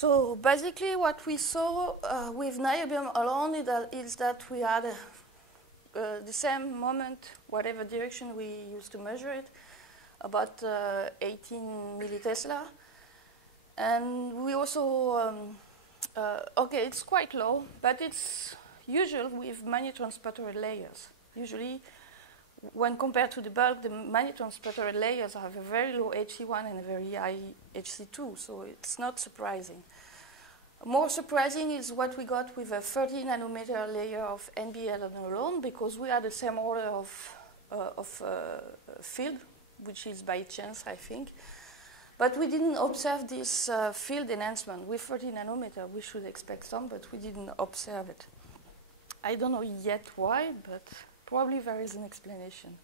So basically what we saw with niobium alone is that we had the same moment, whatever direction we used to measure it, about 18 millitesla. And we also, okay, it's quite low, but it's usual with magnetron sputtered layers. Usually, when compared to the bulk, the magnetron sputtered layers have a very low HC1 and a very high HC2, so it's not surprising. More surprising is what we got with a 30 nanometer layer of NBL alone, because we had the same order of field, which is by chance, I think. But we didn't observe this field enhancement. With 30 nanometer, we should expect some, but we didn't observe it. I don't know yet why, but probably there is an explanation.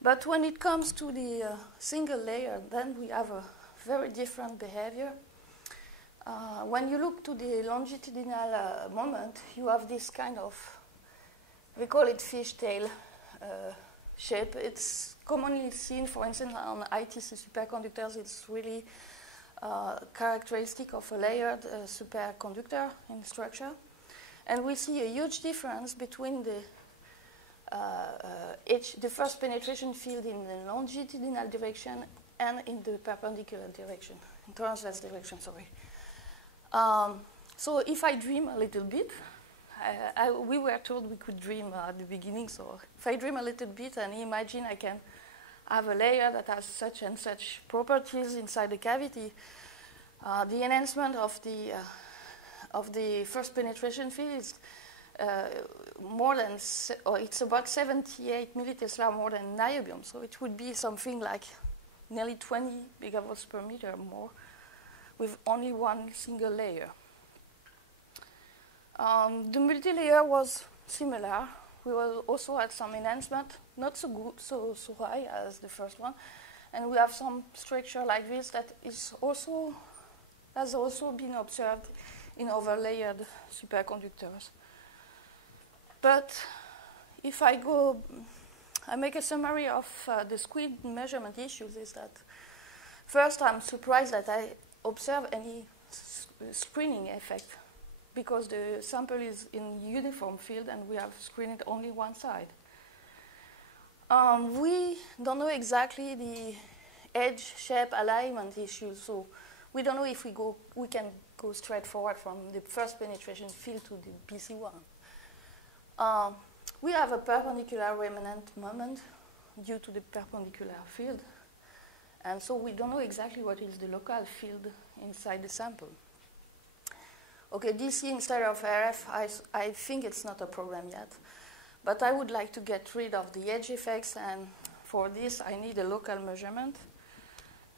But when it comes to the single layer, then we have a very different behavior. When you look to the longitudinal moment, you have this kind of, we call it fishtail shape. It's commonly seen, for instance, on ITC superconductors. It's really characteristic of a layered superconductor in structure. And we see a huge difference between the first penetration field in the longitudinal direction and in the perpendicular direction, in transverse direction, sorry. So if I dream a little bit, we were told we could dream at the beginning, so if I dream a little bit and imagine I can have a layer that has such and such properties inside the cavity, the enhancement of the first penetration field is more than, or it's about 78 millitesla more than niobium, so it would be something like nearly 20 gigavolts per meter more with only one single layer. The multi-layer was similar. We also had some enhancement, not so good, so high as the first one, and we have some structure like this that has also been observed in overlayered superconductors. But if I make a summary of the SQUID measurement issues, is that first I'm surprised that I observe any screening effect, because the sample is in uniform field and we have screened only one side. We don't know exactly the edge shape alignment issue, so we don't know if we can go straight forward from the first penetration field to the BC1. We have a perpendicular remnant moment due to the perpendicular field, and so we don't know exactly what is the local field inside the sample. Okay, DC instead of RF, I think it's not a problem yet, but I would like to get rid of the edge effects, and for this I need a local measurement,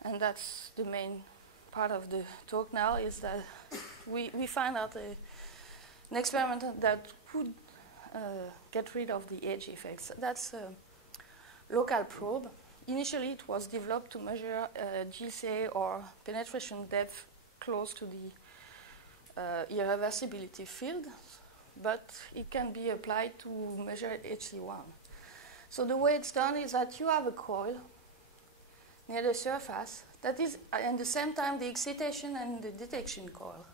and that's the main part of the talk now, is that we find out an experiment that could get rid of the edge effects. That's a local probe. Initially it was developed to measure GCA or penetration depth close to the irreversibility field, but it can be applied to measure HC1. So the way it's done is that you have a coil near the surface that is at the same time the excitation and the detection coil.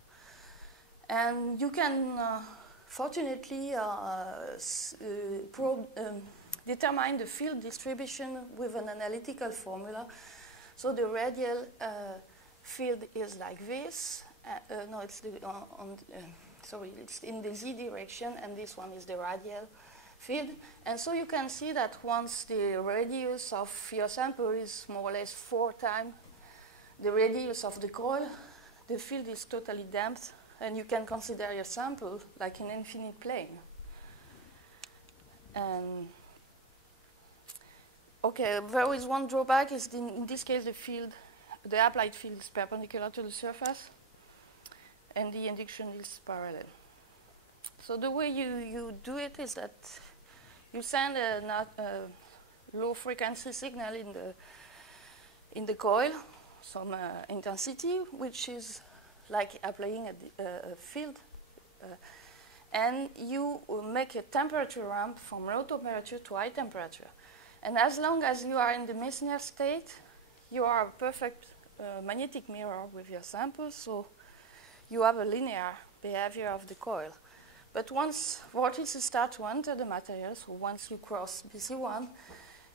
And you can fortunately determine the field distribution with an analytical formula. So the radial field is like this. No, it's it's in the z direction, and this one is the radial field. And so you can see that once the radius of your sample is more or less 4 times the radius of the coil, the field is totally damped, and you can consider your sample like an infinite plane. Okay, there is one drawback, is in this case the applied field is perpendicular to the surface, and the induction is parallel. So the way you do it is that you send a low frequency signal in the coil, some intensity, which is like applying a field, and you make a temperature ramp from low temperature to high temperature. And as long as you are in the Meissner state, you are a perfect magnetic mirror with your sample, so you have a linear behavior of the coil. But once vortices start to enter the material, so once you cross BC1,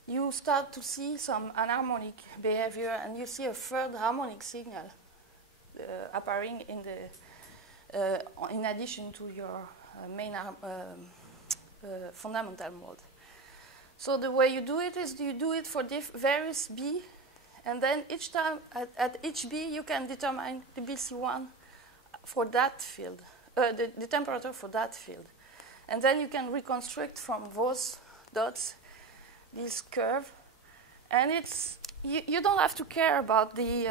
you start to see some anharmonic behavior, and you see a third harmonic signal appearing in addition to your main fundamental mode. So the way you do it is you do it for various B, and then each time at each B you can determine the BC1 for that field, the temperature for that field. And then you can reconstruct from those dots this curve. And you don't have to care about the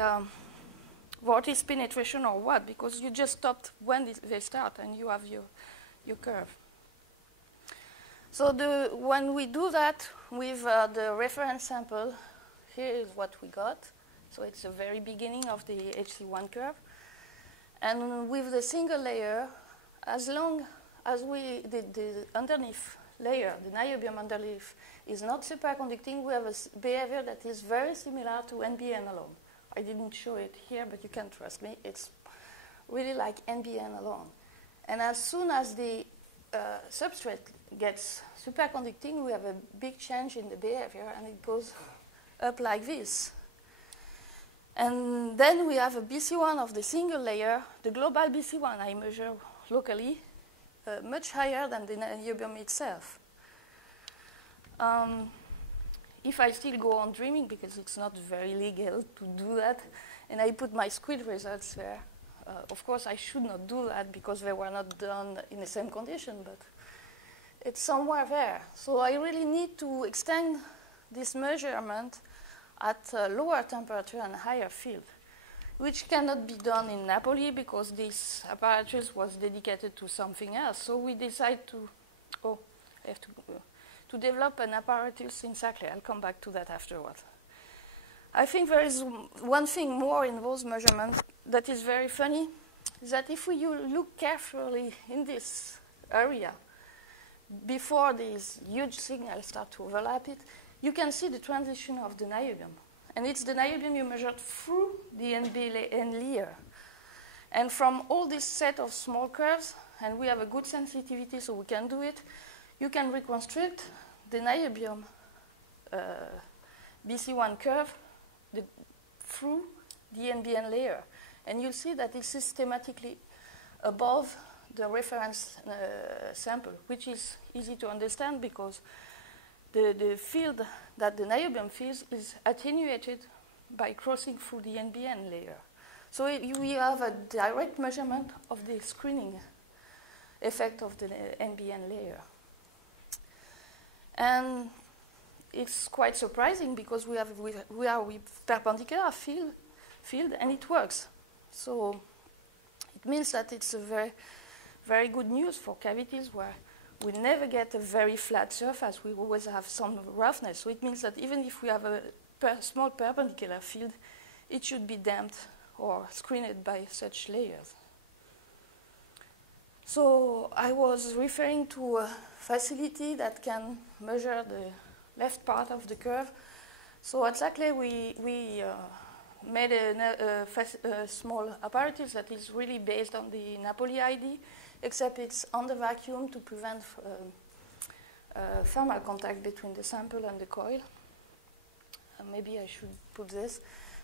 vortice penetration or what, because you just stopped when they start and you have your curve. So when we do that with the reference sample, here is what we got. So it's the very beginning of the HC1 curve. And with the single layer, as long as the underneath layer, the niobium underleaf, is not superconducting, we have a behavior that is very similar to NBN alone. I didn't show it here, but you can trust me. It's really like NBN alone. And as soon as the substrate gets superconducting, we have a big change in the behavior, and it goes up like this. And then we have a BC1 of the single layer, the global BC1 I measure locally, much higher than the niobium itself. If I still go on dreaming, because it's not very legal to do that, and I put my SQUID results there, of course I should not do that because they were not done in the same condition, but it's somewhere there. So I really need to extend this measurement at a lower temperature and higher field, which cannot be done in Napoli because this apparatus was dedicated to something else. So we decided to develop an apparatus in Saclay. I'll come back to that afterwards. I think there is one thing more in those measurements that is very funny, is that if you look carefully in this area, before these huge signals start to overlap it, you can see the transition of the niobium. And it's the niobium you measured through the NBN layer. And from all this set of small curves, and we have a good sensitivity so we can do it, you can reconstruct the niobium BC1 curve through the NBN layer. And you'll see that it's systematically above the reference sample, which is easy to understand because the field that the niobium feels is attenuated by crossing through the NBN layer. So we have a direct measurement of the screening effect of the NBN layer. And it's quite surprising because we are with perpendicular field and it works. So it means that it's a very, very good news for cavities where we never get a very flat surface. We always have some roughness. So it means that even if we have a small perpendicular field, it should be damped or screened by such layers. So I was referring to a facility that can measure the left part of the curve. So at Saclay, we made a small apparatus that is really based on the Napoli ID, except it's under vacuum to prevent thermal contact between the sample and the coil. Maybe I should put this.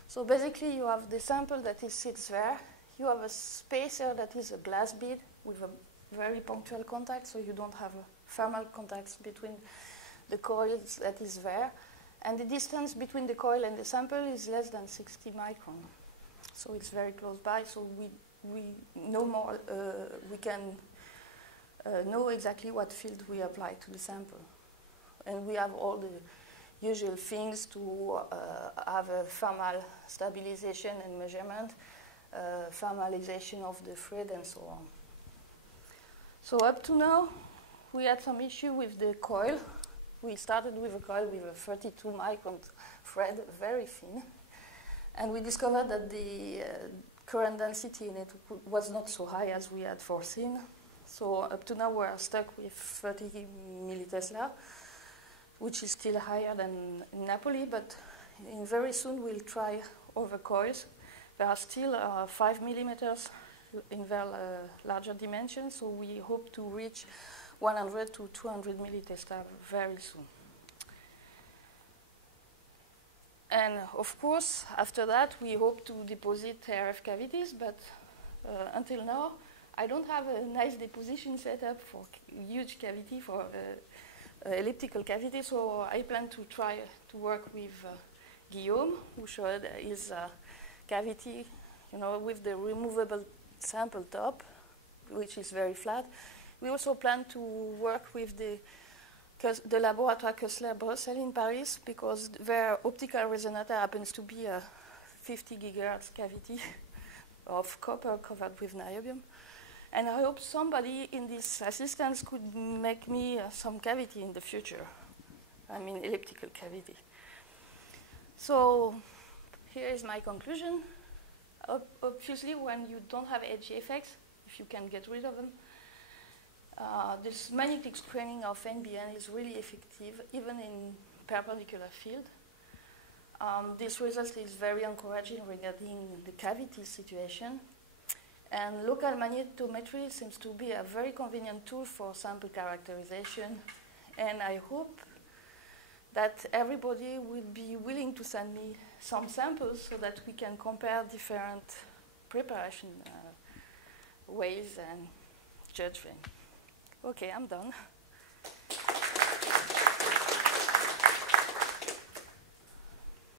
So basically, you have the sample that sits there. You have a spacer that is a glass bead with a very punctual contact, so you don't have thermal contacts between the coils that is there. And the distance between the coil and the sample is less than 60 micron. So it's very close by, so we know more, we can know exactly what field we apply to the sample. And we have all the usual things to have a thermal stabilization and measurement, thermalization of the thread, and so on. So up to now, we had some issue with the coil. We started with a coil with a 32 micron thread, very thin. And we discovered that the current density in it was not so high as we had foreseen. So up to now, we're stuck with 30 millitesla, which is still higher than in Napoli, but very soon we'll try other coils. There are still 5 millimeters in very larger dimensions, so we hope to reach 100 to 200 millitesla very soon. And of course, after that, we hope to deposit RF cavities, but until now, I don't have a nice deposition setup for huge cavity, for elliptical cavity, so I plan to try to work with Guillaume, who showed his cavity, with the removable sample top, which is very flat. We also plan to work with the Laboratoire Kessler-Brussels in Paris, because their optical resonator happens to be a 50 gigahertz cavity of copper covered with niobium. And I hope somebody in this assistance could make me some cavity in the future. I mean, elliptical cavity. So here is my conclusion. Obviously, when you don't have edge effects, if you can get rid of them, this magnetic screening of NBN is really effective, even in perpendicular field. This result is very encouraging regarding the cavity situation. And local magnetometry seems to be a very convenient tool for sample characterization. And I hope that everybody will be willing to send me some samples so that we can compare different preparation ways and judge them. Okay, I'm done.